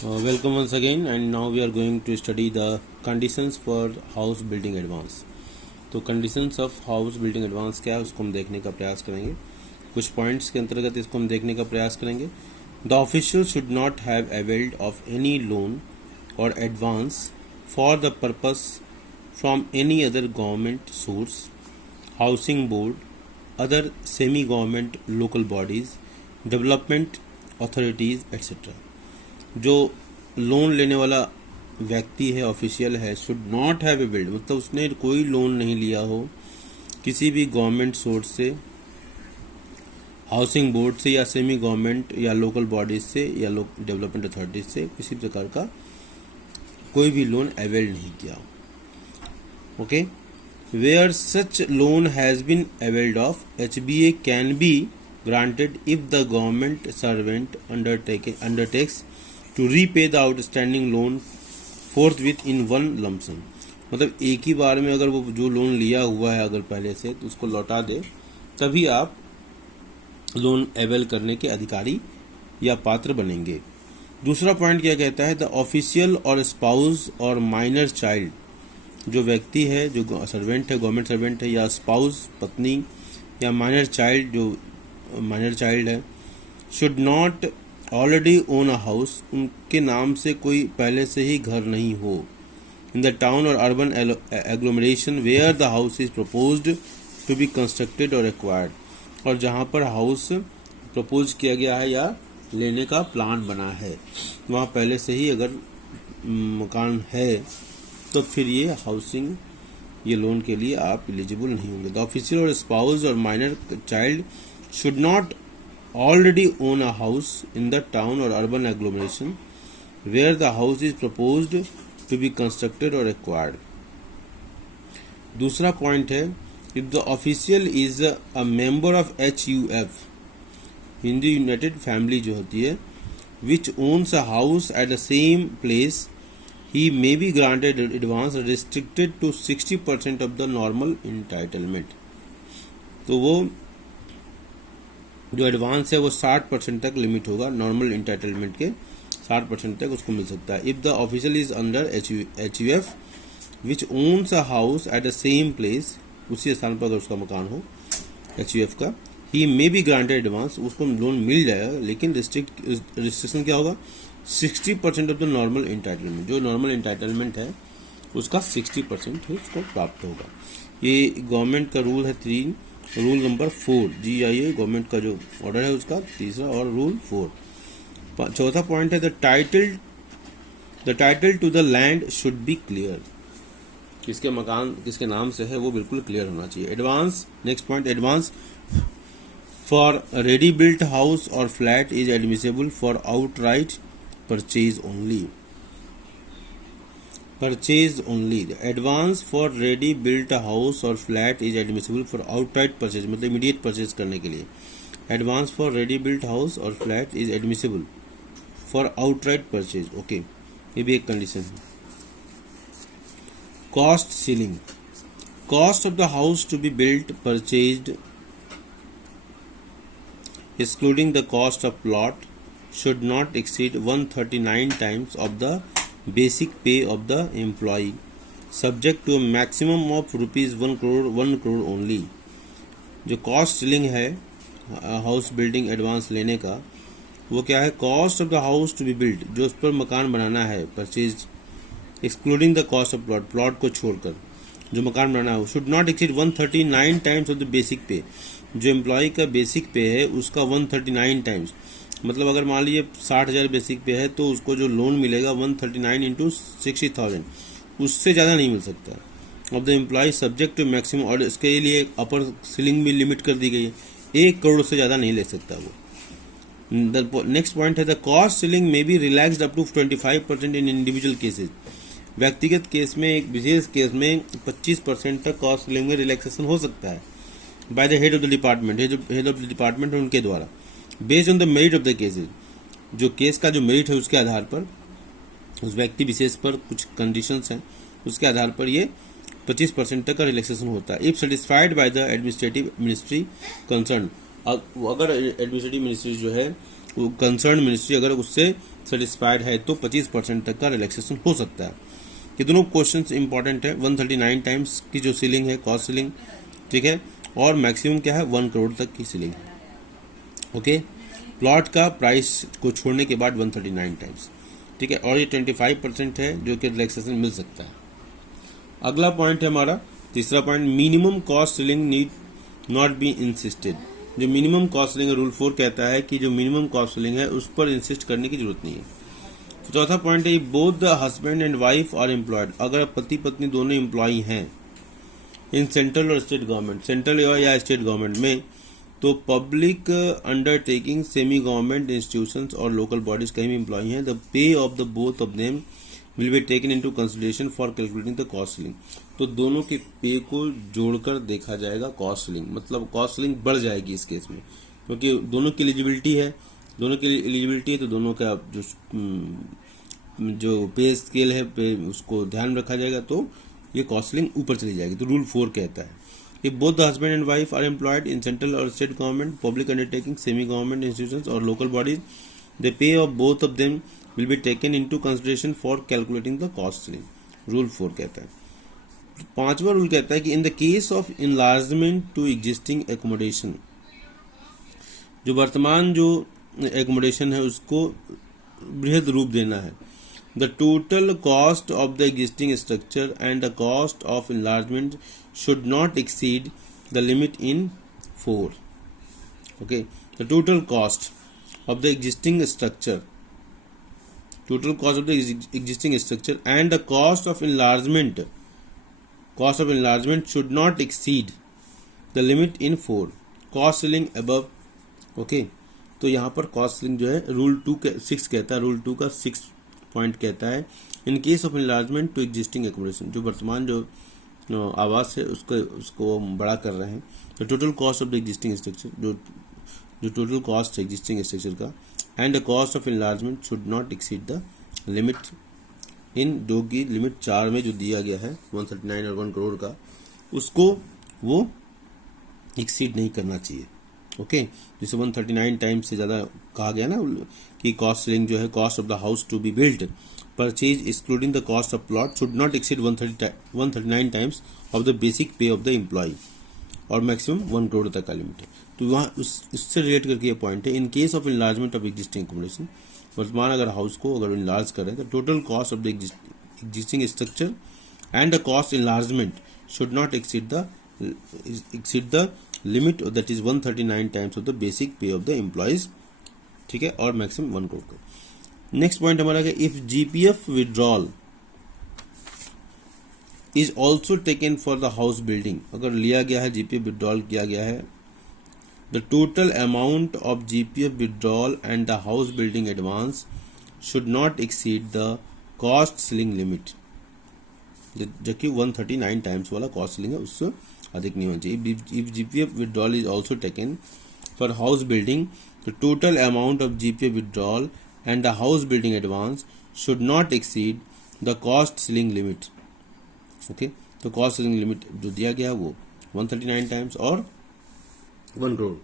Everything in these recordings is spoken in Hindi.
Welcome once again, and now we are going to study the conditions for house building advance. तो conditions of house building advance क्या है उसको हम देखने का प्रयास करेंगे. कुछ पॉइंट्स के अंतर्गत इसको हम देखने का प्रयास करेंगे. The official should not have availed of any loan or advance for the purpose from any other government source, housing board, other semi-government local bodies, development authorities, etc. जो लोन लेने वाला व्यक्ति है, ऑफिशियल है, शुड नॉट हैव बिल्ड, मतलब उसने कोई लोन नहीं लिया हो किसी भी गवर्नमेंट सोर्स से, हाउसिंग बोर्ड से या सेमी गवर्नमेंट या लोकल बॉडीज से या डेवलपमेंट अथॉरिटीज से किसी प्रकार का कोई भी लोन अवेल नहीं किया. Okay, where such loan has been availed off, HBA can be granted if the government servant undertakes to repay the outstanding loan forthwith in one lump sum. मतलब एक ही बार में अगर वो जो लोन लिया हुआ है अगर पहले से, तो उसको लौटा दे, तभी आप लोन अवेल करने के अधिकारी या पात्र बनेंगे. दूसरा पॉइंट क्या कहता है, द ऑफिशियल और स्पाउस और माइनर चाइल्ड, जो व्यक्ति है, जो सर्वेंट है, गवर्नमेंट सर्वेंट है, या स्पाउस पत्नी, या माइनर चाइल्ड जो माइनर चाइल्ड है, should not already own a house, उनके नाम से कोई पहले से ही घर नहीं हो, इन द टाउन और urban agglomeration where the house is proposed to be constructed और एक्वायर्ड, और जहाँ पर हाउस प्रपोज किया गया है या लेने का प्लान बना है वहाँ पहले से ही अगर मकान है, तो फिर ये हाउसिंग ये लोन के लिए आप एलिजिबल नहीं होंगे. द ऑफिशियल और स्पाउस और minor child should not already own a house in the town or urban agglomeration where the house is proposed to be constructed or acquired. दूसरा पॉइंट है, if the official is a member of HUF, Hindu United family जो होती है, which owns a house at the same place, he may be granted advance restricted to 60% of the normal entitlement. तो वो जो एडवांस है वो 60% तक लिमिट होगा, नॉर्मल इंटाइटलमेंट के 60% तक उसको मिल सकता है. If the official is under HUF which owns a house at the same place, उसी स्थान पर अगर उसका मकान हो HUF का, ही मे बी ग्रांटेड एडवांस, उसको लोन मिल जाएगा, लेकिन रिस्ट्रिक्शन क्या होगा, 60% ऑफ द नॉर्मल इंटाइटलमेंट, जो नॉर्मल इंटाइटलमेंट है उसका 60% ही उसको प्राप्त होगा. ये गवर्नमेंट का रूल है रूल नंबर 4, GIA गवर्नमेंट का जो ऑर्डर है उसका तीसरा, और रूल 4. चौथा पॉइंट है, the title to the land should be clear, किसके मकान किसके नाम से है वो बिल्कुल क्लियर होना चाहिए. Advance, next point, advance for ready built house और flat is admissible for outright purchase only. Purchase only. The advance for ready built house or flat is admissible for outright purchase, मतलब immediate purchase करने के लिए. Advance for ready built house or flat is admissible for outright purchase. Okay, ये भी एक condition है. Cost ceiling. Cost of the house to be built purchased excluding the cost of plot should not exceed 139 times of the basic pay of the employee, subject to a maximum of rupees 1 crore only. जो कॉस्ट सीलिंग है हाउस बिल्डिंग एडवांस लेने का, वो क्या है, cost of the house to be build, जो उस पर मकान बनाना है, purchase, excluding the cost of plot को छोड़कर जो मकान बनाना है, should not exceed 139 times of the basic pay, जो एम्प्लॉय का बेसिक पे है उसका 139 टाइम्स, मतलब अगर मान लीजिए 60,000 बेसिक पे है तो उसको जो लोन मिलेगा 139 इंटू 60,000, उससे ज़्यादा नहीं मिल सकता. Of the employ subject to maximum, और इसके लिए अपर सीलिंग भी लिमिट कर दी गई है, 1 करोड़ से ज़्यादा नहीं ले सकता वो. नेक्स्ट पॉइंट है, द कॉस्ट सीलिंग में be relaxed up to 25% in individual cases. व्यक्तिगत केस में, एक विशेष केस में 25% तक कॉस्ट सीलिंग में रिलैक्सेशन हो सकता है by the head of the department, जो हेड ऑफ द डिपार्टमेंट है उनके द्वारा, based on the merit of the cases, जो केस का जो मेरिट है उसके आधार पर, उस व्यक्ति विशेष पर कुछ कंडीशंस हैं उसके आधार पर ये 25% तक का रिलैक्सेशन होता है. If satisfied by the administrative ministry concern, अगर एडमिनिस्ट्रेटिव मिनिस्ट्री जो है कंसर्न मिनिस्ट्री अगर उससे सेटिस्फाइड है तो 25% तक का रिलैक्सेशन हो सकता है। ये दोनों क्वेश्चन इंपॉर्टेंट है। 139 टाइम्स की जो सीलिंग है, कॉस्ट सीलिंग, ठीक है, और मैक्सिमम क्या है 1 करोड़ तक की सीलिंग है। ओके, प्लॉट का प्राइस को छोड़ने के बाद 139 टाइम्स, ठीक है, और ये 25% है जो कि रिलैक्सेशन मिल सकता है। अगला पॉइंट है हमारा तीसरा point, minimum cost ceiling need not be insisted. जो मिनिमम कॉस्ट सीलिंग रूल 4 कहता है कि जो मिनिमम कॉस्ट सीलिंग है उस पर इंसिस्ट करने की जरूरत नहीं है। तो चौथा पॉइंट है, both the husband and wife are employed. अगर पति पत्नी दोनों एम्प्लॉय हैं इन सेंट्रल और स्टेट गवर्नमेंट, सेंट्रल या स्टेट गवर्नमेंट में, तो public undertaking, semi government institutions और लोकल बॉडीज कहीं भी एम्प्लॉय हैं, the pay of the both of them will be taken into consideration for calculating the cost ceiling. तो दोनों के पे को जोड़कर देखा जाएगा कॉस्ट सीलिंग, मतलब कॉस्ट सीलिंग बढ़ जाएगी इस केस में, क्योंकि दोनों की एलिजिबिलिटी है, तो दोनों का जो पे स्केल है पे उसको ध्यान रखा जाएगा, तो ये कॉस्ट सीलिंग ऊपर चली जाएगी। तो रूल 4 कहता है, if both the husband and wife are employed in central or state government, public undertaking, semi-government institutions or local bodies, the pay of both of them will be taken into consideration for calculating the cost ceiling. Rule 4 कहता है। पांचवा रूल कहता है कि in the case of enlargement to existing accommodation, जो वर्तमान जो accommodation है उसको बृहद रूप देना है, the total cost of the existing structure and the cost of enlargement should not exceed the limit in 4. Okay, the total cost of the existing structure, and the cost of enlargement should not exceed the limit in 4. Cost ceiling above. Okay, तो यहाँ पर कॉस्ट सीलिंग जो है रूल 2 के 6 कहता है, रूल 2 का 6 पॉइंट कहता है, in case of enlargement to existing accommodation, जो वर्तमान जो आवास है उसको बड़ा कर रहे हैं, तो total cost of the existing structure, जो टोटल कॉस्ट है एग्जिस्टिंग स्ट्रक्चर का, and the cost of enlargement should not exceed the limit in, जो की लिमिट 4 में जो दिया गया है 139 और 1 करोड़ का, उसको वो एक्सीड नहीं करना चाहिए। ओके, जिसे 139 टाइम्स से ज़्यादा कहा गया ना कि कॉस्ट सीलिंग जो है, cost of the house to be built purchase excluding the cost of plot should not exceed 139 times of the basic pay of the employ, और मैक्सिमम 1 करोड़ तक का लिमिट है। तो वहाँ उससे रिलेट करके ये पॉइंट है, in case of enlargement of existing accommodation, वर्तमान अगर हाउस को अगर इनलार्ज कर रहे हैं, तो total cost of the existing structure and the cost enlargement should not exceed the limit, that is 139 times of the basic pay of the employees, ठीक है, और मैक्सिमम 1 करोड़ का। नेक्स्ट पॉइंट हमारा है, if GPF withdrawal is also taken for the house building, अगर लिया गया है जीपीएफ विड्रॉल किया गया है, the total amount of GPF withdrawal and the house building advance should not exceed the cost ceiling limit, जबकि 139 टाइम्स वाला कॉस्ट सीलिंग है उससे अधिक नहीं होना चाहिए। If GPF withdrawal is also taken for house building, the total amount of GPF withdrawal and the house building advance should not exceed the cost ceiling limit. Okay, तो कॉस्ट सीलिंग लिमिट जो दिया गया है वो 139 टाइम्स और 1 करोड़,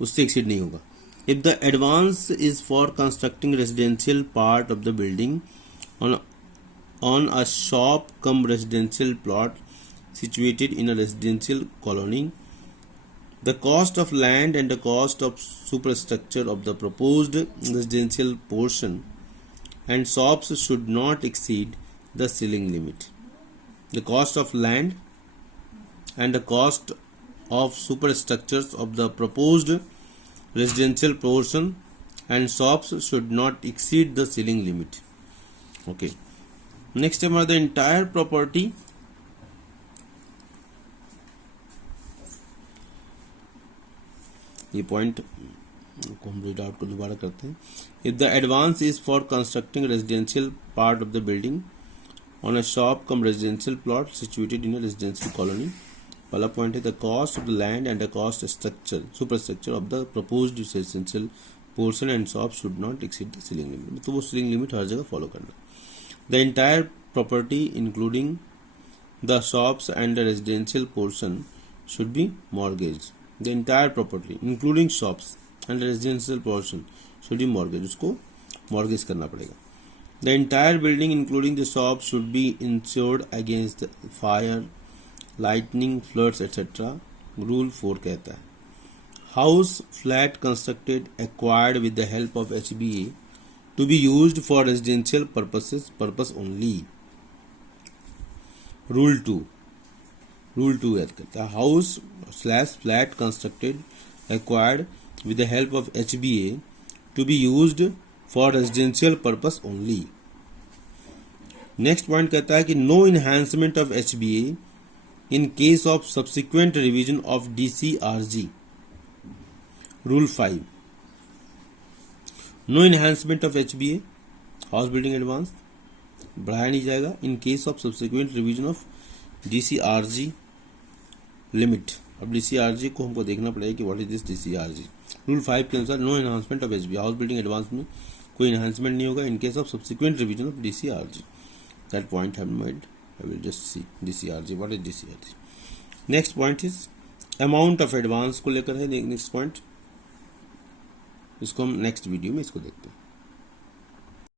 उससे एक्सीड नहीं होगा। If the advance is for constructing residential part of the building on a shop cum residential plot situated in a residential colony, the cost of land and the cost of superstructure of the proposed residential portion and shops should not exceed the ceiling limit. The cost of land and the cost of superstructures of the proposed residential portion and shops should not exceed the ceiling limit. Okay. Next हमारा द एंटायर प्रॉपर्टी, ये पॉइंट को हम रीड आउट को दोबारा करते हैं। If the advance is for constructing residential part of the building on a shop come residential plot situated in a residential colony, पहला पॉइंट है the cost of the land and the cost structure superstructure of the proposed residential portion and shop should not exceed the ceiling limit. तो वो सीलिंग लिमिट हर जगह फॉलो करना। The entire property, including the shops and the residential portion, should be mortgaged. The entire property, including shops and the residential portion, should be mortgage, उसको मॉर्गेज करना पड़ेगा। The entire building including the shop should be insured against fire, lightning, floods etcetera. Rule 4 कहता है house flat constructed acquired with the help of HBA to be used for residential purpose only. Rule 2 याद करता है house slash flat constructed acquired with the help of HBA to be used for residential purpose only. Next point कहता है कि no enhancement of HBA in case of subsequent revision of DCRG. Rule 5 no enhancement of HBA house building advance बढ़ाया नहीं जाएगा in case of subsequent revision of DCRG limit. अब DCRG को हमको देखना पड़ेगा कि what is this DCRG। Rule 5 के अनुसार no enhancement of HBA house building advance में कोई एनहांसमेंट नहीं होगा in case of subsequent revision of DCRG। That point have made. I will just see DCRG. What is DCRG? Next point is amount of advance को लेकर है नेक्स्ट पॉइंट, इसको हम नेक्स्ट वीडियो में इसको देखते हैं।